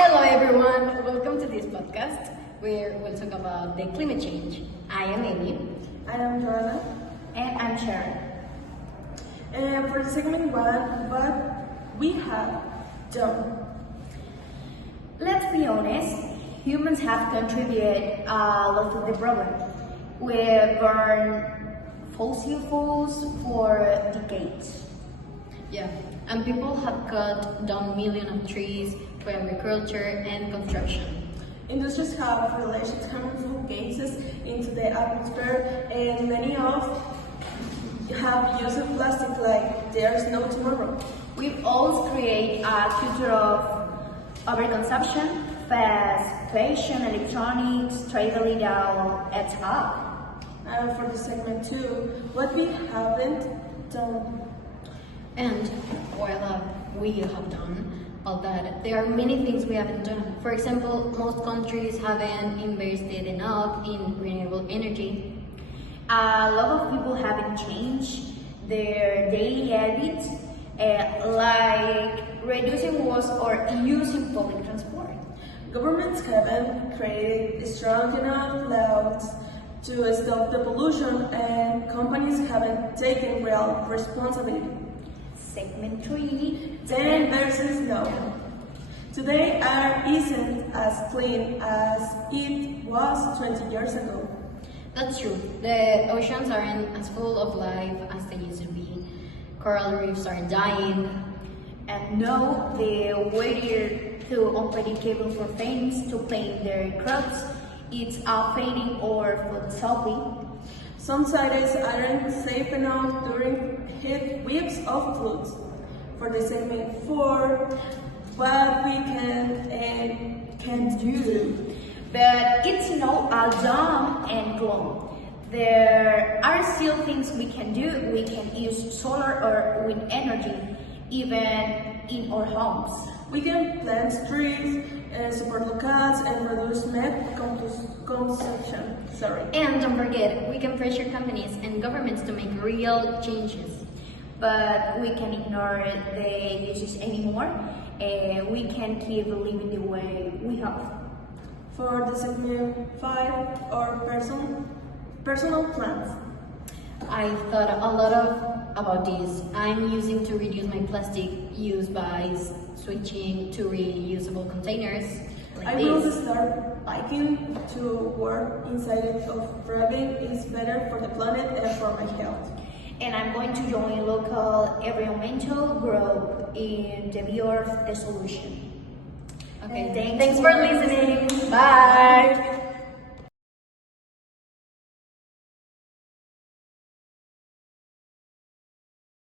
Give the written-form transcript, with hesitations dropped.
Hello everyone, welcome to this podcast where we'll talk about the climate change. I am Amy. I am Joanna. And I'm Sharon. And for segment 1, what we have done. Let's be honest, humans have contributed a lot to the problem. We burn fossil fuels for decades. Yeah, and people have cut down millions of trees for agriculture and construction. Industries have released harmful gases into the atmosphere, and many of have used plastic like there's no tomorrow. We've also created a culture of overconsumption, fast fashion, electronics, traveling down at all. And for the segment 2, what we haven't done. And while we have done all that, there are many things we haven't done. For example, most countries haven't invested enough in renewable energy. A lot of people haven't changed their daily habits, like reducing waste or using public transport. Governments haven't created strong enough laws to stop the pollution, and companies haven't taken real responsibility. Segment 3. Then versus no. Today air isn't as clean as it was 20 years ago. That's true. The oceans aren't as full of life as they used to be. Coral reefs are dying. And now the way to unpredictable for things to plant their crops, it's a fading or food sopping. Some cities aren't safe enough during heat waves of floods. For the segment 4, what we can and can't do. But it's not all doom and gloom. There are still things we can do. We can use solar or wind energy, even in our homes. We can plant trees, support locals, and reduce consumption. And don't forget, we can pressure companies and governments to make real changes. But we can ignore the uses anymore. We can keep living the way we have. For the segment 5, our personal plans. I thought a lot about this. I'm using to reduce my plastic use by switching to reusable containers like I will this. start biking to work inside of driving is better for the planet and for my health. And I'm going to join local environmental group in the Be Earth the Solution. Okay, Thanks for listening. Bye.